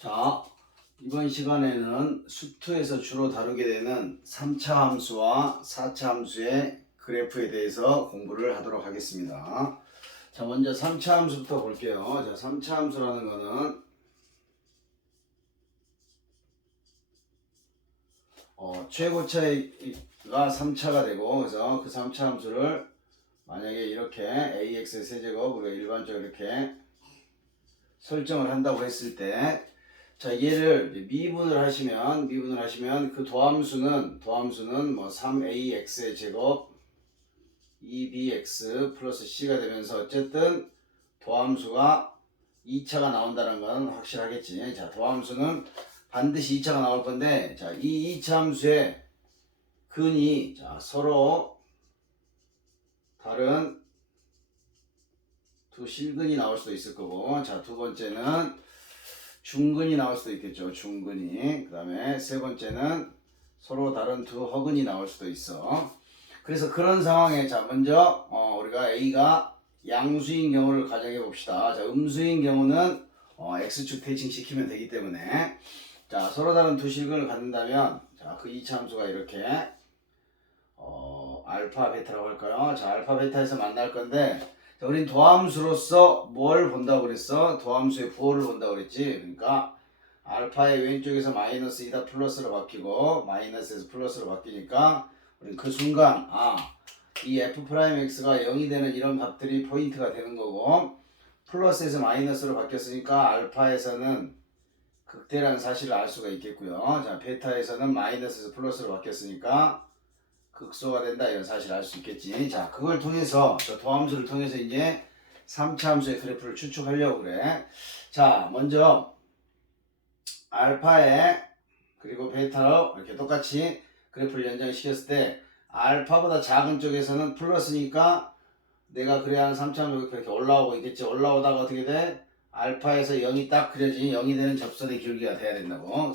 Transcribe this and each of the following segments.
자, 이번 시간에는 수투에서 주로 다루게 되는 3차 함수와 4차 함수의 그래프에 대해서 공부를 하도록 하겠습니다. 자, 먼저 3차 함수부터 볼게요. 자, 3차 함수라는 거는 최고차가 3차가 되고, 그래서 그 3차 함수를 만약에 이렇게 ax 세제곱 우리가 일반적으로 이렇게 설정을 한다고 했을 때, 자, 얘를 미분을 하시면 그 도함수는 뭐 3ax의 제곱 2bx 플러스 c가 되면서 어쨌든 도함수가 2차가 나온다는 건 확실하겠지. 자, 도함수는 반드시 2차가 나올 건데, 자, 이 2차 함수의 근이 자, 서로 다른 두 실근이 나올 수도 있을 거고, 자, 두 번째는 중근이 나올 수도 있겠죠. 중근이. 그 다음에 세 번째는 서로 다른 두 허근이 나올 수도 있어. 그래서 그런 상황에 자, 먼저 우리가 A가 양수인 경우를 가정해 봅시다. 자, 음수인 경우는 X축 대칭시키면 되기 때문에, 자, 서로 다른 두 실근을 갖는다면, 자, 그 2차 함수가 이렇게 알파 베타라고 할까요? 자, 알파 베타에서 만날 건데, 자, 우린 도함수로서 뭘 본다고 그랬어? 도함수의 부호를 본다고 그랬지. 그러니까 알파의 왼쪽에서 마이너스이다 플러스로 바뀌고, 마이너스에서 플러스로 바뀌니까 우린 그 순간 이 f'x가 0이 되는 이런 값들이 포인트가 되는 거고, 플러스에서 마이너스로 바뀌었으니까 알파에서는 극대라는 사실을 알 수가 있겠고요. 자, 베타에서는 마이너스에서 플러스로 바뀌었으니까 극소가 된다, 이런 사실을 알 수 있겠지. 자, 그걸 통해서, 저 도함수를 통해서 이제 3차 함수의 그래프를 추측하려고 그래. 자, 먼저 알파에 그리고 베타로 이렇게 똑같이 그래프를 연장시켰을 때, 알파보다 작은 쪽에서는 플러스니까 내가 그래야 하는 3차 함수가 이렇게 올라오고 있겠지. 올라오다가 어떻게 돼? 알파에서 0이 딱 그려지니 0이 되는 접선의 기울기가 돼야 된다고.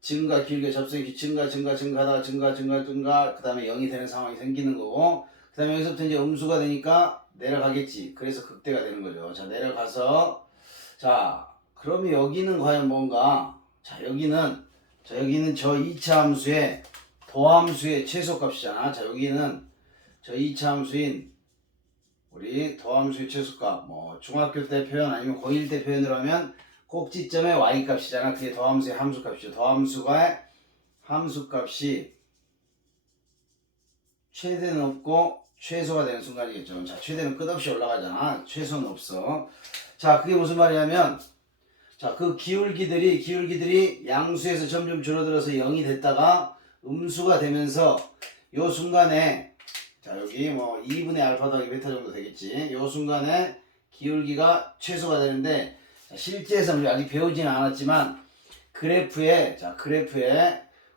증가 기울기 접선이 증가하다가 증가 그 다음에 0이 되는 상황이 생기는 거고, 그 다음에 여기서부터 이제 음수가 되니까 내려가겠지. 그래서 극대가 되는 거죠. 자, 내려가서, 자, 그러면 여기는 과연 뭔가? 자, 여기는 저 2차 함수의 도함수의 최소값이잖아. 자, 여기는 저 2차 함수인 우리 도함수의 최소값, 뭐 중학교 때 표현 아니면 고1 때 표현을 하면 꼭지점의 y값이잖아. 그게 도함수의 함수값이죠. 도함수가 함수값이 최대는 없고 최소가 되는 순간이겠죠. 자, 최대는 끝없이 올라가잖아. 최소는 없어. 자, 그게 무슨 말이냐면, 자, 그 기울기들이 양수에서 점점 줄어들어서 0이 됐다가 음수가 되면서 요 순간에, 자, 여기 뭐 2분의 알파 더하기 베타 정도 되겠지. 요 순간에 기울기가 최소가 되는데, 실제에서 우리 아직 배우지는 않았지만 그래프에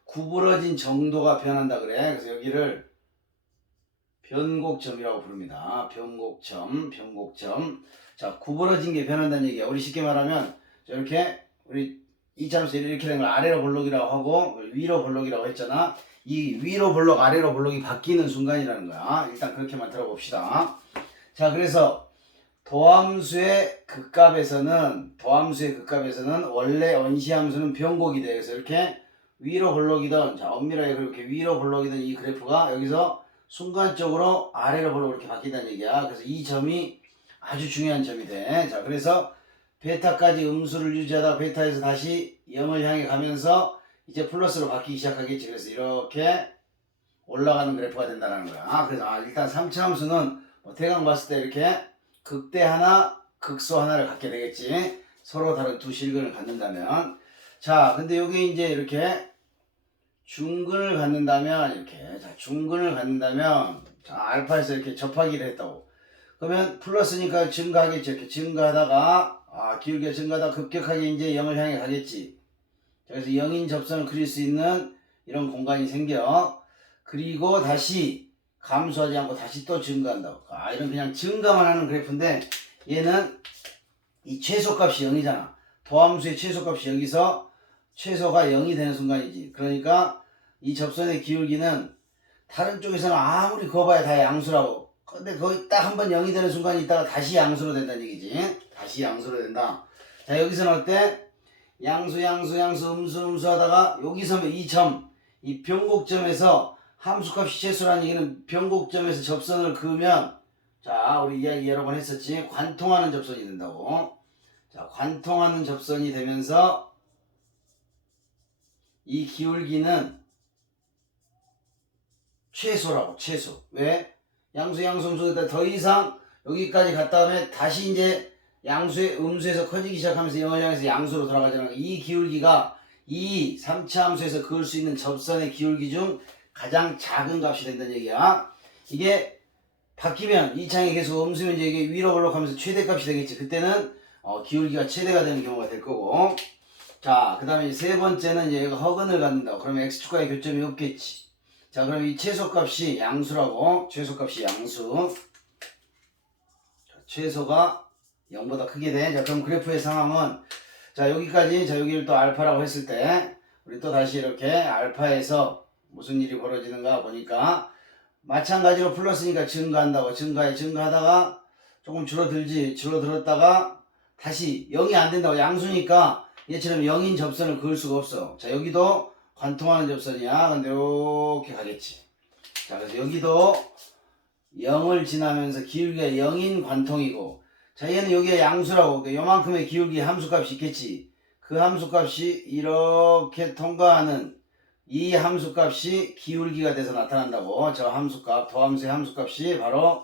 구부러진 정도가 변한다 그래. 그래서 여기를 변곡점이라고 부릅니다. 변곡점. 자, 구부러진 게 변한다는 얘기야. 우리 쉽게 말하면 이렇게 우리 이차함수 이렇게 된 걸 아래로 볼록이라고 하고 위로 볼록이라고 했잖아. 이 위로 볼록 아래로 볼록이 바뀌는 순간이라는 거야. 일단 그렇게만 들어봅시다. 자, 그래서 도함수의 극값에서는 원래 원시함수는 변곡이 돼. 그래서 이렇게 위로 볼록이던, 자, 엄밀하게 그렇게 위로 볼록이던 이 그래프가 여기서 순간적으로 아래로 볼록 이렇게 바뀐다는 얘기야. 그래서 이 점이 아주 중요한 점이 돼. 자, 그래서 베타까지 음수를 유지하다가 베타에서 다시 0을 향해 가면서 이제 플러스로 바뀌기 시작하겠지. 그래서 이렇게 올라가는 그래프가 된다는 거야. 그래서 일단 3차 함수는 뭐 대강 봤을 때 이렇게 극대 하나, 극소 하나를 갖게 되겠지. 서로 다른 두 실근을 갖는다면. 자, 근데 여기 이제 이렇게 중근을 갖는다면, 자, 알파에서 이렇게 접하기를 했다고. 그러면 플러스니까 증가하겠지. 이렇게 증가하다가, 기울기가 증가하다가 급격하게 이제 0을 향해 가겠지. 그래서 0인 접선을 그릴 수 있는 이런 공간이 생겨. 그리고 다시 감소하지 않고 다시 또 증가한다고. 이런 그냥 증가만 하는 그래프인데, 얘는 이 최소값이 0이잖아. 도함수의 최소값이 여기서 최소가 0이 되는 순간이지. 그러니까 이 접선의 기울기는 다른 쪽에서는 아무리 그어봐야 다 양수라고. 근데 거의 딱 한 번 0이 되는 순간이 있다가 다시 양수로 된다는 얘기지. 다시 양수로 된다. 자, 여기서는 어때? 양수 음수 하다가 여기서면 이 변곡점에서 함수값이 최소라는 얘기는 변곡점에서 접선을 그으면 자 우리 이야기 여러 번 했었지 관통하는 접선이 된다고. 자 관통하는 접선이 되면서 이 기울기는 최소라고. 최소. 왜? 양수 음수에다 더 이상 여기까지 간 다음에 다시 이제 양수의 음수에서 커지기 시작하면서 0을 향해서 양수로 돌아가잖아. 이 기울기가 이 3차 함수에서 그을 수 있는 접선의 기울기 중 가장 작은 값이 된다는 얘기야. 이게 바뀌면 이 창이 계속 음수면 이제 이게 위로 올라가면서 최대값이 되겠지. 그때는 기울기가 최대가 되는 경우가 될 거고. 자, 그 다음에 세 번째는 이제 얘가 허근을 갖는다고. 그러면 x축과의 교점이 없겠지. 자, 그럼 이 최소값이 양수라고. 최소값이 양수. 자, 최소가 0보다 크게 돼. 자, 그럼 그래프의 상황은 자, 여기까지 자, 여기를 또 알파라고 했을 때 우리 또 다시 이렇게 알파에서 무슨 일이 벌어지는가 보니까 마찬가지로 플러스니까 증가한다고. 증가하다가 조금 줄어들었다가 다시 0이 안 된다고. 양수니까 얘처럼 0인 접선을 그을 수가 없어. 자, 여기도 관통하는 접선이야. 근데 이렇게 가겠지. 자, 그래서 여기도 0을 지나면서 기울기가 0인 관통이고, 자, 얘는 여기가 양수라고. 그러니까 요만큼의 기울기 함수값이 있겠지. 그 함수값이 이렇게 통과하는 이 함수값이 기울기가 돼서 나타난다고. 저 함수값, 더함수의 함수값이 바로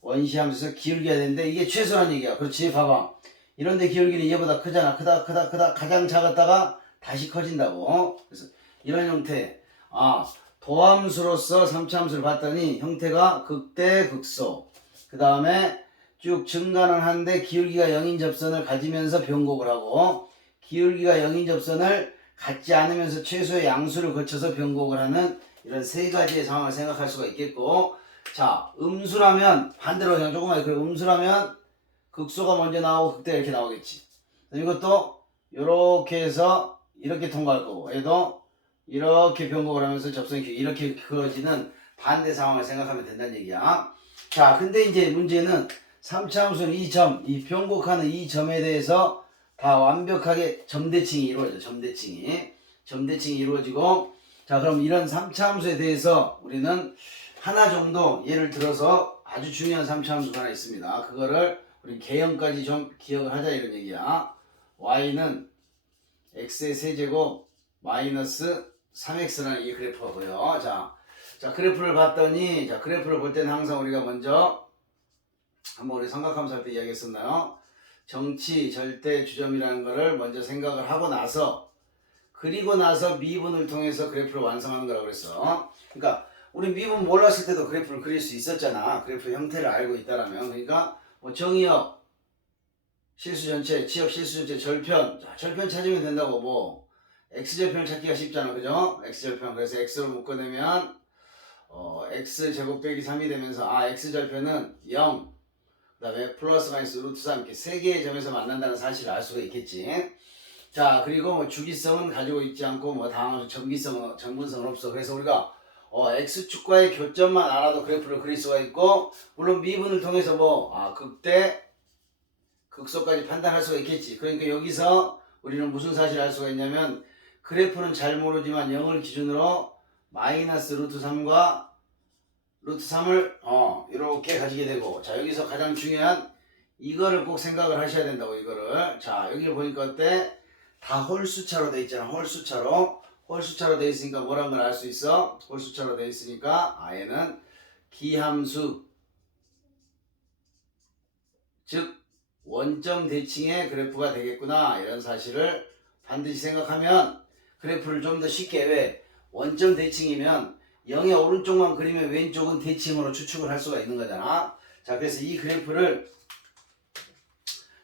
원시함수에서 기울기가 되는데 이게 최소란 얘기야. 그렇지? 봐봐. 이런데 기울기는 얘보다 크잖아. 크다. 가장 작았다가 다시 커진다고. 그래서 이런 형태. 도함수로서 3차 함수를 봤더니 형태가 극대 극소. 그 다음에 쭉 증가는 하는데 기울기가 0인 접선을 가지면서 변곡을 하고, 기울기가 0인 접선을 갖지 않으면서 최소의 양수를 거쳐서 변곡을 하는 이런 세 가지의 상황을 생각할 수가 있겠고, 자, 음수라면 반대로 그냥 조금만 그래. 음수라면 극소가 먼저 나오고 극대가 이렇게 나오겠지. 이것도 이렇게 해서 이렇게 통과할 거고, 얘도 이렇게 변곡을 하면서 접선이 이렇게 그어지는 반대 상황을 생각하면 된다는 얘기야. 자, 근데 이제 문제는 3차 함수는 이 변곡하는 이 점에 대해서 다 완벽하게 점대칭이 이루어져. 점대칭이 이루어지고, 자, 그럼 이런 3차 함수에 대해서 우리는 하나 정도 예를 들어서 아주 중요한 3차 함수가 하나 있습니다. 그거를 우리 개형까지 좀 기억을 하자 이런 얘기야. y는 x의 세제곱 마이너스 3x라는 이 그래프고요. 자, 그래프를 봤더니, 자, 그래프를 볼 때는 항상 우리가 먼저 한번 우리 삼각함수 할 때 이야기했었나요? 정치 절대 주점이라는 거를 먼저 생각을 하고 나서, 그리고 나서 미분을 통해서 그래프를 완성하는 거라고 그랬어. 그러니까 우리 미분 몰랐을 때도 그래프를 그릴 수 있었잖아. 그래프 형태를 알고 있다라면. 그러니까 뭐 정의역, 실수 전체, 지역 실수 전체, 절편. 자, 절편 찾으면 된다고. 뭐 x절편을 찾기가 쉽잖아. 그죠? x절편. 그래서 x로 묶어내면 x제곱 빼기 3이 되면서 x절편은 0, 그 다음에 플러스 마이너스 루트 3 이렇게 세 개의 점에서 만난다는 사실을 알 수가 있겠지. 자, 그리고 뭐 주기성은 가지고 있지 않고 뭐 다항함수 정분성은 없어. 그래서 우리가 x축과의 교점만 알아도 그래프를 그릴 수가 있고, 물론 미분을 통해서 극대 극소까지 판단할 수가 있겠지. 그러니까 여기서 우리는 무슨 사실을 알 수가 있냐면, 그래프는 잘 모르지만 0을 기준으로 마이너스 루트 3과 루트 3을 이렇게 가지게 되고, 자, 여기서 가장 중요한 이거를 꼭 생각을 하셔야 된다고. 이거를. 자, 여기를 보니까 어때? 다 홀수차로 돼 있잖아. 홀수차로 돼 있으니까 뭐라는 걸 알 수 있어? 홀수차로 돼 있으니까 얘는 기함수, 즉 원점 대칭의 그래프가 되겠구나, 이런 사실을 반드시 생각하면 그래프를 좀 더 쉽게, 왜? 원점 대칭이면 0의 오른쪽만 그리면 왼쪽은 대칭으로 추측을 할 수가 있는 거잖아. 자, 그래서 이 그래프를,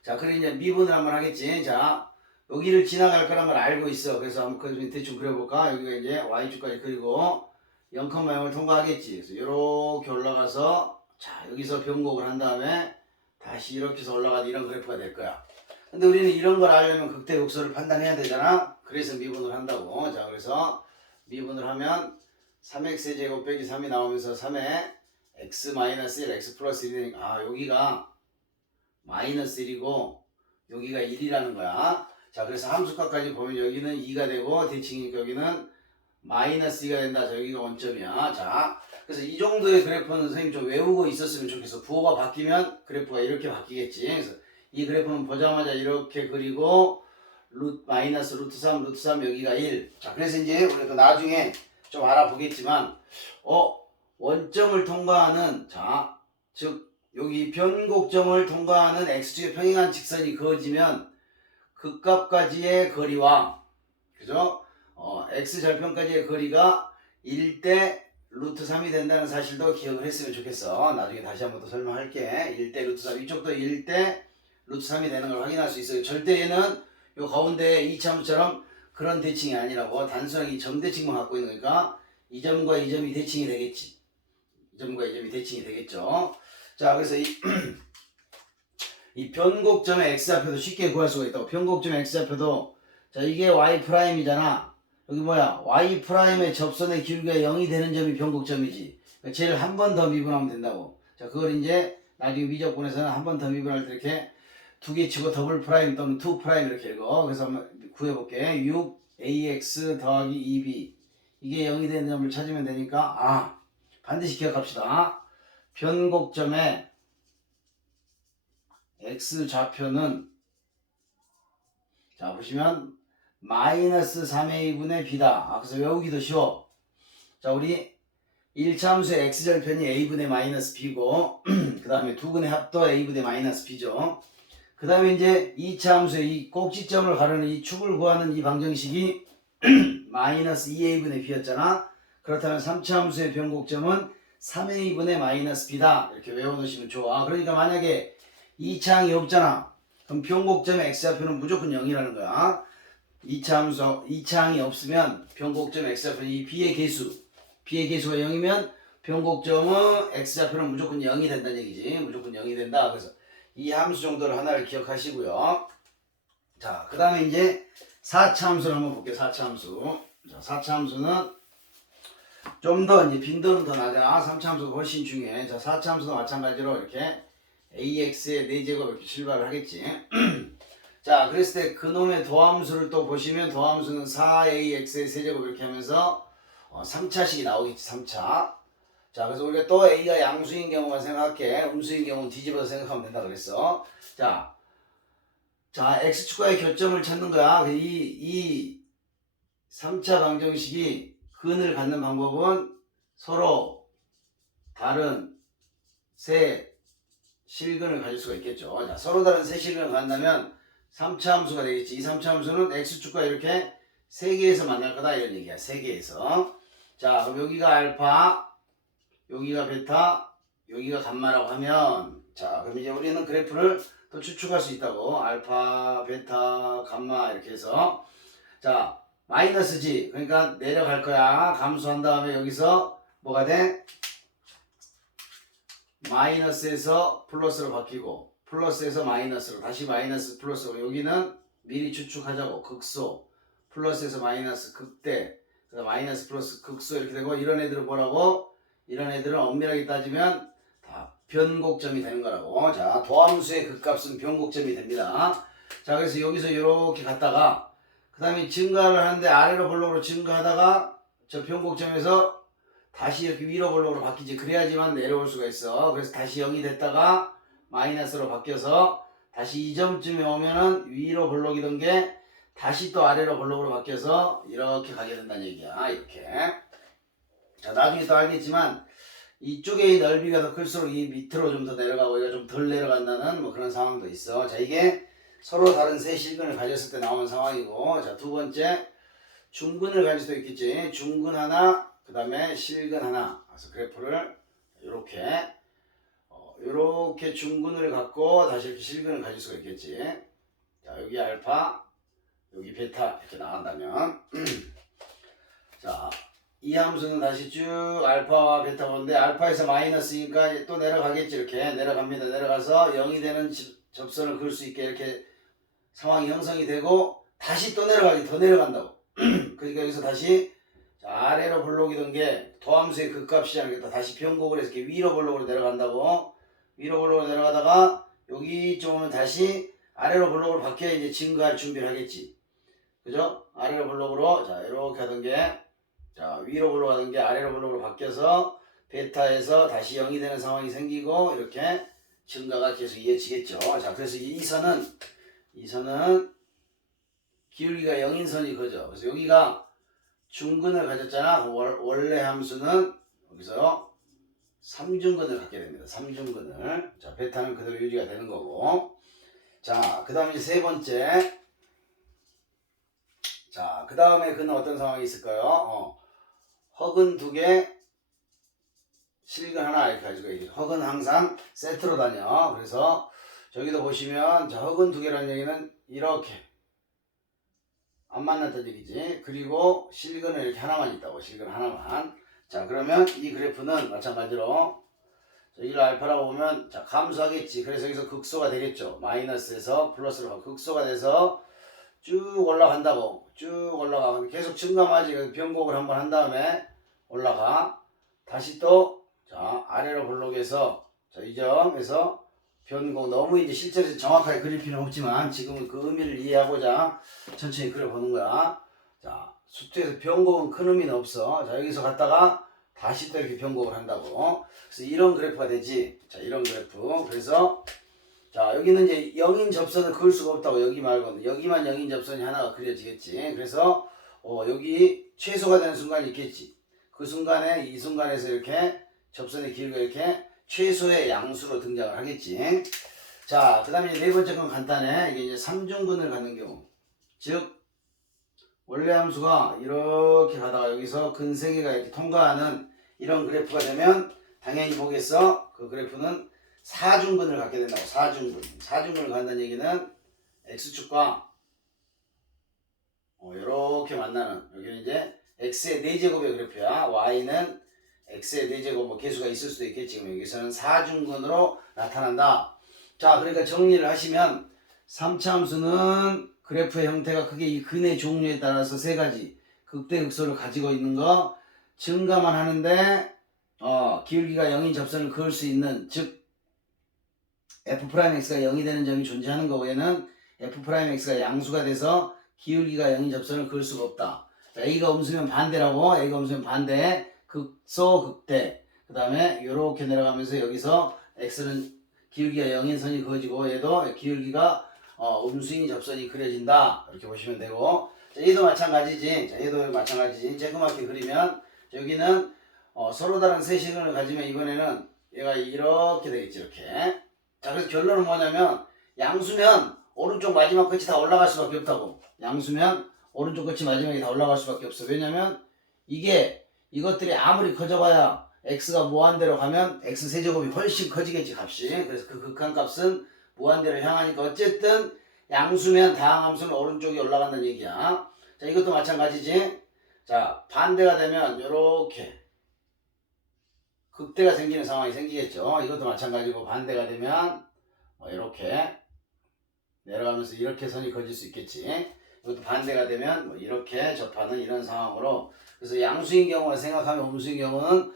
자, 그래 이제 미분을 한번 하겠지. 자, 여기를 지나갈 거란 걸 알고 있어. 그래서 한번 대충 그려볼까? 여기가 이제 y축까지 그리고 0,0을 통과하겠지. 그래서 이렇게 올라가서, 자, 여기서 변곡을 한 다음에 다시 이렇게 해서 올라가는 이런 그래프가 될 거야. 근데 우리는 이런 걸 알려면 극대 극소를 판단해야 되잖아. 그래서 미분을 한다고. 자, 그래서 미분을 하면 3x의 제곱 빼기 3이 나오면서 3에 x 마이너스 1, x 플러스 1이니까 여기가 마이너스 1이고 여기가 1이라는 거야. 자, 그래서 함수값까지 보면 여기는 2가 되고 대칭이니까 여기는 마이너스 2가 된다. 자, 여기가 원점이야. 자, 그래서 이 정도의 그래프는 선생님 좀 외우고 있었으면 좋겠어. 부호가 바뀌면 그래프가 이렇게 바뀌겠지. 그래서 이 그래프는 보자마자 이렇게 그리고 마이너스 루트 3, 루트 3 여기가 1. 자, 그래서 이제 우리가 나중에 좀 알아보겠지만, 원점을 통과하는, 자, 즉, 여기 변곡점을 통과하는 x축에 평행한 직선이 그어지면 극값까지의 거리와, 그죠? x절편까지의 거리가 1대 루트 3이 된다는 사실도 기억을 했으면 좋겠어. 나중에 다시 한번 더 설명할게. 1대 루트 3, 이쪽도 1대 루트 3이 되는 걸 확인할 수 있어요. 절대 얘는 요 가운데 이차함수처럼 그런 대칭이 아니라고 단순하게 점대칭만 갖고 있는 거니까 이 점과 이 점이 대칭이 되겠지. 이 점과 이 점이 대칭이 되겠죠. 자, 그래서 이 변곡점의 x좌표도 쉽게 구할 수가 있다고. 변곡점의 x좌표도, 자, 이게 y'이잖아. 여기 뭐야? y'의 접선의 기울기가 0이 되는 점이 변곡점이지. 그러니까 쟤를 한 번 더 미분하면 된다고. 자, 그걸 이제 나중에 미적분에서는 한 번 더 미분할 때 이렇게 두 개 치고 더블 프라임 또는 투 프라임 이렇게 읽어. 그래서 한번 구해볼게. 6ax 더하기 2b 이게 0이 되는 점을 찾으면 되니까 반드시 기억합시다. 변곡점의 x좌표는, 자, 보시면 마이너스 3a분의 b다. 그래서 외우기도 쉬워. 자, 우리 1차 함수의 x절편이 a분의 마이너스 b고 그 다음에 두 근의 합도 a분의 마이너스 b죠. 그 다음에 이제 2차 함수의 이 꼭지점을 가르는 이 축을 구하는 이 방정식이 마이너스 2a분의 b였잖아. 그렇다면 3차 함수의 변곡점은 3a분의 마이너스 b다. 이렇게 외워놓으시면 좋아. 그러니까 만약에 2차항이 없잖아. 그럼 변곡점의 x좌표는 무조건 0이라는 거야. 2차항이 없으면 변곡점의 x좌표는 이 b의 개수가 0이면 변곡점은 x좌표는 무조건 0이 된다는 얘기지. 무조건 0이 된다. 그래서 이 함수 정도를 하나를 기억하시고요. 자, 그 다음에 이제 4차 함수를 한번 볼게요. 4차 함수. 자, 4차 함수는 좀 더 이제 빈도는 더 낮아. 3차 함수가 훨씬 중요해. 자, 4차 함수도 마찬가지로 이렇게 ax의 4제곱 이렇게 출발을 하겠지. 자, 그랬을 때 그놈의 도함수를 또 보시면 도함수는 4ax의 세제곱 이렇게 하면서 3차식이 나오겠지. 3차. 자, 그래서 우리가 또 a가 양수인 경우만 생각할게. 음수인 경우는 뒤집어서 생각하면 된다 그랬어. 자, x축과의 교점을 찾는 거야. 이 3차 방정식이 근을 갖는 방법은 서로 다른 세 실근을 가질 수가 있겠죠. 자, 서로 다른 세 실근을 갖는다면 3차 함수가 되겠지. 이 3차 함수는 x축과 이렇게 3개에서 만날 거다 이런 얘기야. 3개에서. 자, 그럼 여기가 알파, 여기가 베타, 여기가 감마라고 하면, 자, 그럼 이제 우리는 그래프를 또 추측할 수 있다고. 알파, 베타, 감마 이렇게 해서, 자, 마이너스지. 그러니까 내려갈 거야. 감소한 다음에 여기서 뭐가 돼? 마이너스에서 플러스로 바뀌고, 플러스에서 마이너스로, 다시 마이너스 플러스로. 여기는 미리 추측하자고. 극소, 플러스에서 마이너스, 극대, 그다음 마이너스 플러스 극소 이렇게 되고, 이런 애들은 뭐라고? 이런 애들은 엄밀하게 따지면 다 변곡점이 되는 거라고. 자, 도함수의 극값은 변곡점이 됩니다. 자, 그래서 여기서 이렇게 갔다가 그 다음에 증가를 하는데 아래로 볼록으로 증가하다가 저 변곡점에서 다시 이렇게 위로 볼록으로 바뀌지. 그래야지만 내려올 수가 있어. 그래서 다시 0이 됐다가 마이너스로 바뀌어서 다시 이 점쯤에 오면은 위로 볼록이던 게 다시 또 아래로 볼록으로 바뀌어서 이렇게 가게 된다는 얘기야. 이렇게. 자, 나중에 또 알겠지만 이쪽의 넓이가 더 클수록 이 밑으로 좀 더 내려가고 얘가 좀 덜 내려간다는 뭐 그런 상황도 있어. 자, 이게 서로 다른 세 실근을 가졌을 때 나온 상황이고, 자, 두 번째 중근을 가질 수도 있겠지. 중근 하나, 그 다음에 실근 하나. 그래서 그래프를 이렇게 중근을 갖고 다시 이렇게 실근을 가질 수가 있겠지. 자, 여기 알파, 여기 베타 이렇게 나간다면 자, 이 함수는 다시 쭉 알파와 베타 보는데 알파에서 마이너스니까 또 내려가겠지. 이렇게 내려갑니다. 내려가서 0이 되는 접선을 그을 수 있게 이렇게 상황이 형성이 되고 다시 또 내려가기 더 내려간다고. 그러니까 여기서 다시 아래로 볼록이던 게 도함수의 극값이잖아. 다시 변곡을 해서 이렇게 위로 볼록으로 내려간다고. 위로 볼록으로 내려가다가 여기쯤 오면 다시 아래로 블록으로 바뀌어 이제 증가할 준비를 하겠지. 그죠? 아래로 블록으로 자 이렇게 하던 게 자 위로 블록 하던 게 아래로 블록으로 바뀌어서 베타에서 다시 0이 되는 상황이 생기고 이렇게 증가가 계속 이어지겠죠. 자 그래서 이 선은 기울기가 0인 선이 그죠. 그래서 여기가 중근을 가졌잖아. 원래 함수는 여기서 3중근을 갖게 됩니다. 3중근을. 자, 베타는 그대로 유지가 되는 거고. 자, 그 다음에 이제 세 번째. 자, 그 다음에 그는 어떤 상황이 있을까요? 허근 2개, 실근 하나 이렇게 가지고 있죠. 허근 항상 세트로 다녀. 그래서 저기도 보시면 자, 허근 2개라는 얘기는 이렇게 안 만났다는 얘기지. 그리고 실근은 이렇게 하나만 있다고. 실근 하나만. 자 그러면 이 그래프는 마찬가지로 여기를 알파라고 보면 자 감소하겠지. 그래서 여기서 극소가 되겠죠. 마이너스에서 플러스로 가고 극소가 돼서 쭉 올라간다고. 쭉 올라가. 계속 증가하지. 변곡을 한번 한 다음에 올라가. 다시 또 자 아래로 블록에서 자 이 점에서 변곡. 너무 이제 실제로 정확하게 그릴 필요는 없지만 지금은 그 의미를 이해하고자 천천히 그려보는 거야. 자 수트에서 변곡은 큰 의미는 없어. 자 여기서 갔다가 다시 또 이렇게 변곡을 한다고. 그래서 이런 그래프가 되지. 자 이런 그래프. 그래서 자 여기는 이제 0인 접선을 그을 수가 없다고. 여기 말고는 여기만 0인 접선이 하나가 그려지겠지. 그래서 여기 최소가 되는 순간이 있겠지. 그 순간에 이 순간에서 이렇게 접선의 길이가 이렇게 최소의 양수로 등장을 하겠지. 자, 그 다음에 네 번째 건 간단해. 이게 이제 3중근을 갖는 경우. 즉, 원래 함수가 이렇게 가다가 여기서 근 3개가 이렇게 통과하는 이런 그래프가 되면 당연히 보겠어. 그 그래프는 4중근을 갖게 된다고. 4중근. 4중근을 갖는다는 얘기는 x축과 이렇게 만나는 여기는 이제 x의 4제곱의 그래프야. y는 x의 4제곱 뭐 개수가 있을 수도 있겠지. 지금 여기서는 4중근으로 나타난다. 자, 그러니까 정리를 하시면 3차 함수는 그래프의 형태가 크게 이 근의 종류에 따라서 세 가지 극대극소를 가지고 있는 거. 증가만 하는데 기울기가 0인 접선을 그을 수 있는, 즉 f'x가 0이 되는 점이 존재하는 거에는 f'x가 양수가 돼서 기울기가 0인 접선을 그을 수가 없다. 자, A가 음수면 반대라고. A가 음수면 반대. 극소, 극대. 그 다음에 이렇게 내려가면서 여기서 x는 기울기가 0인 선이 그어지고 얘도 기울기가 음수인 접선이 그려진다. 이렇게 보시면 되고. 자, 얘도 마찬가지지. 자, 얘도 마찬가지지. 쬐그맣게 그리면 여기는 서로 다른 세시근을 가지면 이번에는 얘가 이렇게 되겠지. 이렇게. 자, 그래서 결론은 뭐냐면 양수면 오른쪽 마지막 끝이 다 올라갈 수밖에 없다고. 양수면 오른쪽 끝이 마지막에 다 올라갈 수밖에 없어. 왜냐면 이것들이 아무리 커져봐야 x가 무한대로 가면 x 세제곱이 훨씬 커지겠지 값이. 그래서 그 극한값은 무한대를 향하니까 어쨌든 양수면 다항함수는 오른쪽이 올라간다는 얘기야. 자 이것도 마찬가지지. 자 반대가 되면 요렇게 극대가 생기는 상황이 생기겠죠. 이것도 마찬가지고 반대가 되면 이렇게 내려가면서 이렇게 선이 그어질 수 있겠지. 이것도 반대가 되면 이렇게 접하는 이런 상황으로. 그래서 양수인 경우를 생각하면 음수인 경우는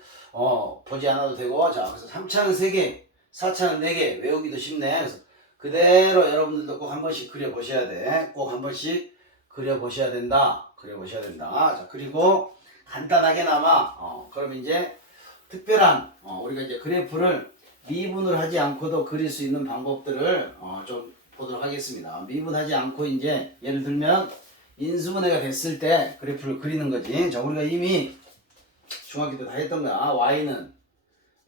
보지 않아도 되고. 자 그래서 3차는 3개, 4차는 4개. 외우기도 쉽네. 그래서 그대로 여러분들도 꼭 한 번씩 그려보셔야 돼. 꼭 한 번씩 그려보셔야 된다. 그려보셔야 된다. 자 그리고 간단하게나마 그럼 이제 특별한 우리가 이제 그래프를 미분을 하지 않고도 그릴 수 있는 방법들을 좀 보도록 하겠습니다. 미분하지 않고 이제 예를 들면 인수분해가 됐을 때 그래프를 그리는 거지. 자 우리가 이미 중학교 때 다 했던 거야. y는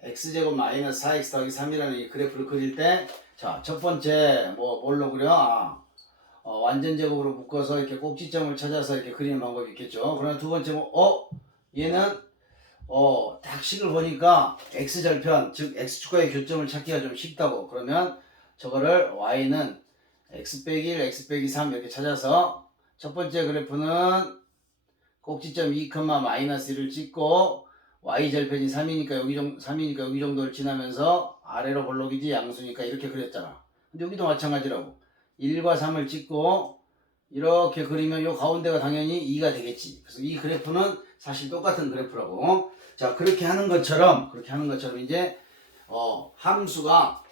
x제곱 마이너스 4x 더하기 3이라는 이 그래프를 그릴 때 자 첫 번째 뭘로 그려? 완전 제곱으로 묶어서 이렇게 꼭지점을 찾아서 이렇게 그리는 방법이 있겠죠. 그러나 두 번째 얘는 딱 식을 보니까 x절편 즉 x축과의 교점을 찾기가 좀 쉽다고. 그러면 저거를 y는 x 빼기 1, x 빼기 3 이렇게 찾아서 첫 번째 그래프는 꼭지점 2, 마이너스 1을 찍고 y절편이 3이니까 여기 정도를 지나면서 아래로 볼록이지 양수니까 이렇게 그렸잖아. 근데 여기도 마찬가지라고. 1과 3을 찍고 이렇게 그리면 요 가운데가 당연히 2가 되겠지. 그래서 이 그래프는 사실 똑같은 그래프라고. 자 그렇게 하는 것처럼 이제 함수가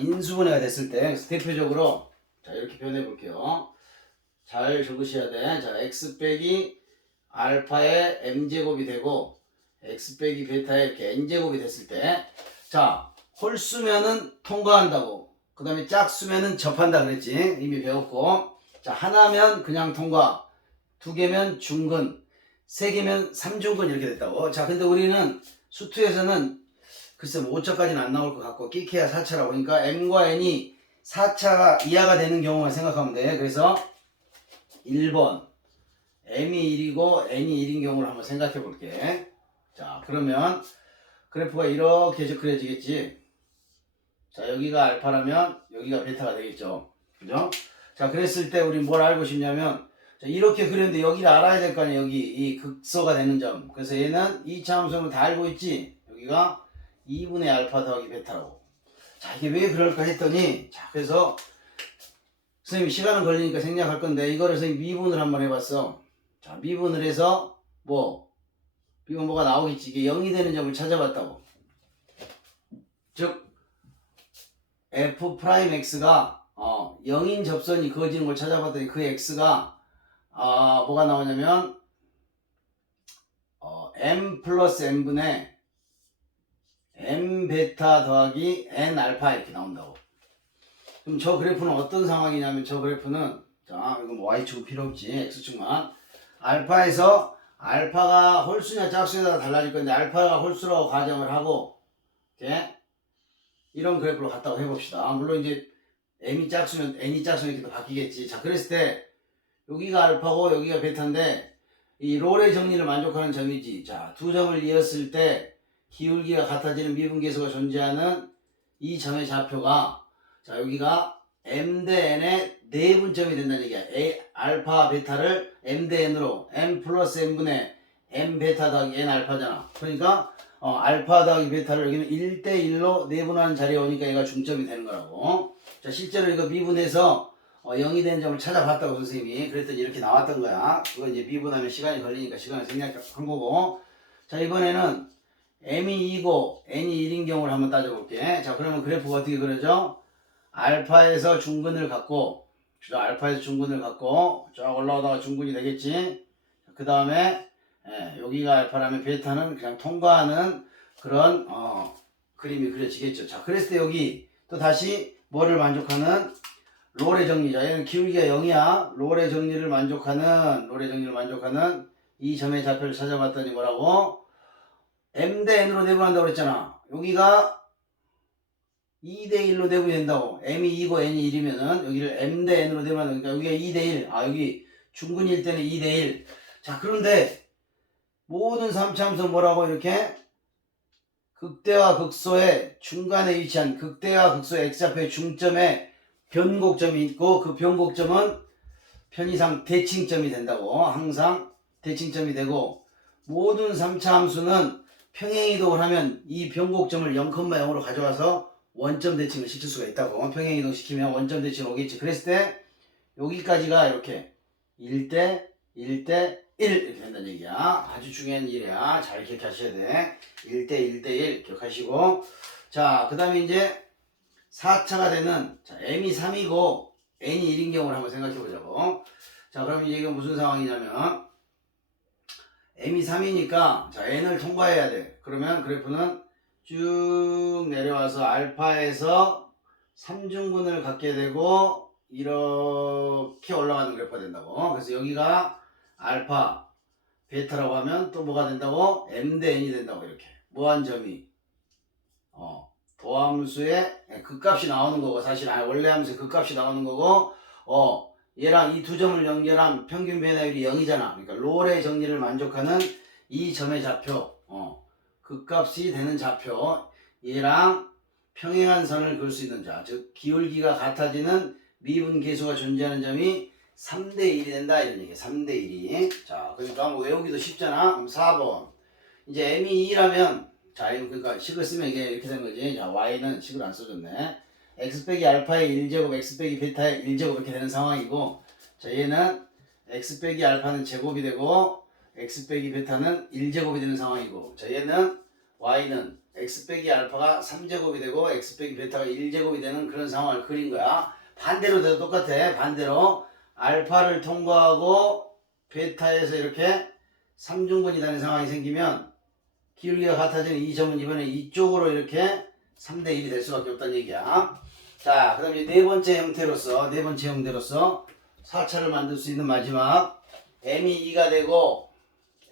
인수분해가 됐을 때, 그래서 대표적으로 자, 이렇게 표현해 볼게요. 잘 적으셔야 돼. 자, x 빼기 알파의 m제곱이 되고 x 빼기 베타의 이렇게 n제곱이 됐을 때, 자, 홀수면은 통과한다고, 그 다음에 짝수면은 접한다 그랬지. 이미 배웠고. 자, 하나면 그냥 통과, 두 개면 중근, 세 개면 삼중근 이렇게 됐다고. 자, 근데 우리는 수투에서는 글쎄 뭐 5차까지는 안 나올 것 같고 끼케야 4차라고. 그러니까 m과 n이 4차 이하가 되는 경우만 생각하면 돼. 그래서 1번 m이 1이고 n이 1인 경우를 한번 생각해 볼게. 자, 그러면 그래프가 이렇게 그려지겠지. 자, 여기가 알파라면 여기가 베타가 되겠죠. 그죠? 자, 그랬을 때 우리 뭘 알고 싶냐면, 자, 이렇게 그렸는데 여기를 알아야 될 거 아니야. 여기 이 극소가 되는 점. 그래서 얘는 2차 함수는 다 알고 있지. 여기가 2분의 알파 더하기 베타라고. 자, 이게 왜 그럴까 했더니, 자, 그래서 선생님 시간은 걸리니까 생략할 건데 이거를 선생님 미분을 한번 해봤어. 자, 미분을 해서 미분 뭐가 나오겠지. 이게 0이 되는 점을 찾아봤다고. 즉 f 프라임 x가 0인 접선이 그어지는 걸 찾아봤더니 그 x가 뭐가 나오냐면 m 플러스 n분의 m 베타 더하기 n 알파 이렇게 나온다고. 그럼 저 그래프는 어떤 상황이냐면, 저 그래프는, 자, 이건 뭐 y축은 필요 없지, x축만. 알파에서 알파가 홀수냐 짝수냐에 따라 달라질 건데 알파가 홀수라고 가정을 하고, 이렇게 이런 그래프로 갔다고 해봅시다. 물론 이제 m이 짝수면 n이 짝수면 이렇게 또 바뀌겠지. 자, 그랬을 때 여기가 알파고 여기가 베타인데 이 롤의 정리를 만족하는 점이지. 자, 두 점을 이었을 때 기울기가 같아지는 미분계수가 존재하는 이 점의 좌표가, 자, 여기가 m 대 n의 내분점이 된다는 얘기야. 알파 베타를 m 대 n으로 m 플러스 n분의 m 베타 더하기 n 알파잖아. 그러니까 알파 더하기 베타를 여기는 1대 1로 내분하는 자리에 오니까 얘가 중점이 되는 거라고. 자, 실제로 이거 미분해서 0이 되는 점을 찾아봤다고 선생님이. 그랬더니 이렇게 나왔던 거야. 그거 이제 미분하면 시간이 걸리니까 시간을 생략한 거고. 자, 이번에는 m이 2고 n이 1인 경우를 한번 따져볼게. 자, 그러면 그래프가 어떻게 그려져? 알파에서 중근을 갖고, 알파에서 중근을 갖고 쫙 올라오다가 중근이 되겠지. 그 다음에 여기가 알파라면 베타는 그냥 통과하는 그런 그림이 그려지겠죠. 자, 그랬을 때 여기 또 다시 뭐를 만족하는 롤의 정리자. 얘는 기울기가 0이야. 롤의 정리를 만족하는 이 점의 좌표를 찾아봤더니 뭐라고? m 대 n으로 내분한다고 그랬잖아. 여기가 2대 1로 내분이 된다고. m이 2고 n이 1이면은 여기를 m 대 n으로 내분한다. 그러니까 여기가 2대 1. 여기 중근일 때는 2대 1. 자, 그런데 모든 3차 함수는 뭐라고? 이렇게 극대와 극소의 중간에 위치한 극대와 극소의 x좌표의 중점에 변곡점이 있고, 그 변곡점은 편의상 대칭점이 된다고. 항상 대칭점이 되고, 모든 3차 함수는 평행이동을 하면 이 변곡점을 0,0으로 가져와서 원점 대칭을 시킬 수가 있다고. 평행이동 시키면 원점 대칭 오겠지. 그랬을 때 여기까지가 이렇게 1대 1대 1 이렇게 된다는 얘기야. 아주 중요한 일이야. 잘 기억하셔야 돼. 1대 1대 1 기억하시고. 자, 그 다음에 이제 4차가 되는, 자, m이 3이고 n이 1인 경우를 한번 생각해 보자고. 자, 그럼 이게 무슨 상황이냐면 m이 3이니까 자, n을 통과해야 돼. 그러면 그래프는 쭉 내려와서 알파에서 3중근을 갖게 되고 이렇게 올라가는 그래프가 된다고. 그래서 여기가 알파 베타라고 하면 또 뭐가 된다고? m 대 n이 된다고. 이렇게 무한점이 도함수의 극값이 나오는 거고, 사실 원래 함수의 극값이 나오는 거고, 얘랑 이 두 점을 연결한 평균 변화율이 0이잖아. 그러니까 롤의 정리를 만족하는 이 점의 좌표, 극값이 되는 좌표, 얘랑 평행한 선을 그을 수 있는 자, 즉 기울기가 같아지는 미분 계수가 존재하는 점이 3대 1이 된다, 이런 얘기야. 3대 1이. 자, 그러니까 뭐 외우기도 쉽잖아. 그럼 4번. 이제 m이 2라면, 자, 이거 그러니까 식을 쓰면 이게 이렇게 되는 거지. 자, y는 식을 안 써줬네. x 빼기 알파의 1제곱, x 빼기 베타의 1제곱 이렇게 되는 상황이고, 자, 얘는 x 빼기 알파는 제곱이 되고 x 빼기 베타는 1제곱이 되는 상황이고, 자, 얘는 y는 x 빼기 알파가 3제곱이 되고 x 빼기 베타가 1제곱이 되는 그런 상황을 그린 거야. 반대로 돼도 똑같아. 반대로 알파를 통과하고 베타에서 이렇게 3중근이 되는 상황이 생기면 기울기가 같아지는 이 점은 이번에 이쪽으로 이렇게 3대 1이 될 수밖에 없다는 얘기야. 자, 그 다음에 네 번째 형태로서 4차를 만들 수 있는 마지막 m이 2가 되고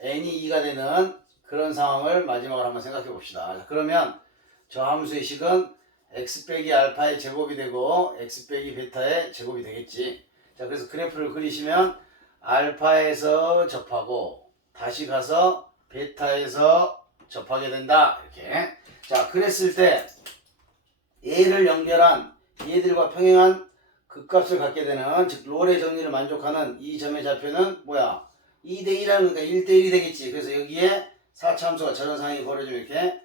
n이 2가 되는 그런 상황을 마지막으로 한번 생각해 봅시다. 자, 그러면 저 함수의 식은 x 빼기 알파의 제곱이 되고 x 빼기 베타의 제곱이 되겠지. 자, 그래서 그래프를 그리시면 알파에서 접하고 다시 가서 베타에서 접하게 된다. 이렇게. 자, 그랬을 때 얘를 연결한 얘들과 평행한 극값을 갖게 되는, 즉 롤의 정리를 만족하는 이 점의 좌표는 뭐야? 2대1이라는 거니까 1대1이 되겠지. 그래서 여기에 4차 함수가 저런 상황이 벌어지면 이렇게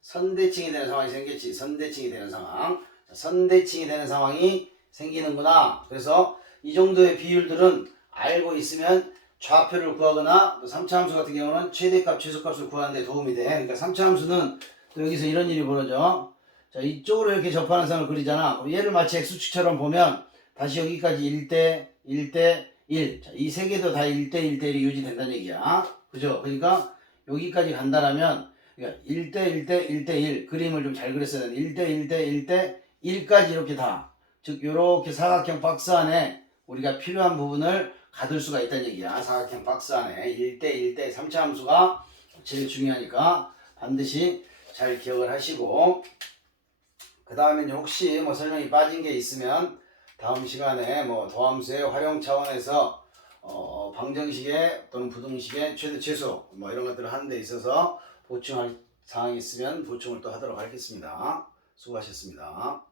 선대칭이 되는 상황이 생겼지. 선대칭이 되는 상황. 선대칭이 되는 상황이 생기는구나. 그래서 이 정도의 비율들은 알고 있으면 좌표를 구하거나 또 3차 함수 같은 경우는 최대값, 최소값을 구하는 데 도움이 돼. 그러니까 3차 함수는 또 여기서 이런 일이 벌어져. 자, 이쪽으로 이렇게 접하는 선을 그리잖아. 얘를 마치 X축처럼 보면 다시 여기까지 1대 1대 1. 자, 이 세 개도 다 1대 1대 1이 유지된다는 얘기야. 그죠? 그러니까 여기까지 간다라면 그러니까 1대 1대 1대 1 그림을 좀 잘 그렸어야 되는데 1대 1대 1대 1까지 이렇게 다. 즉 요렇게 사각형 박스 안에 우리가 필요한 부분을 가둘 수가 있다는 얘기야. 사각형 박스 안에 1대 1대 3차 함수가 제일 중요하니까 반드시 잘 기억을 하시고, 그 다음에 혹시 뭐 설명이 빠진 게 있으면 다음 시간에 뭐 도함수의 활용 차원에서 방정식의 또는 부등식의 최대 최소 뭐 이런 것들을 하는 데 있어서 보충할 사항이 있으면 보충을 또 하도록 하겠습니다. 수고하셨습니다.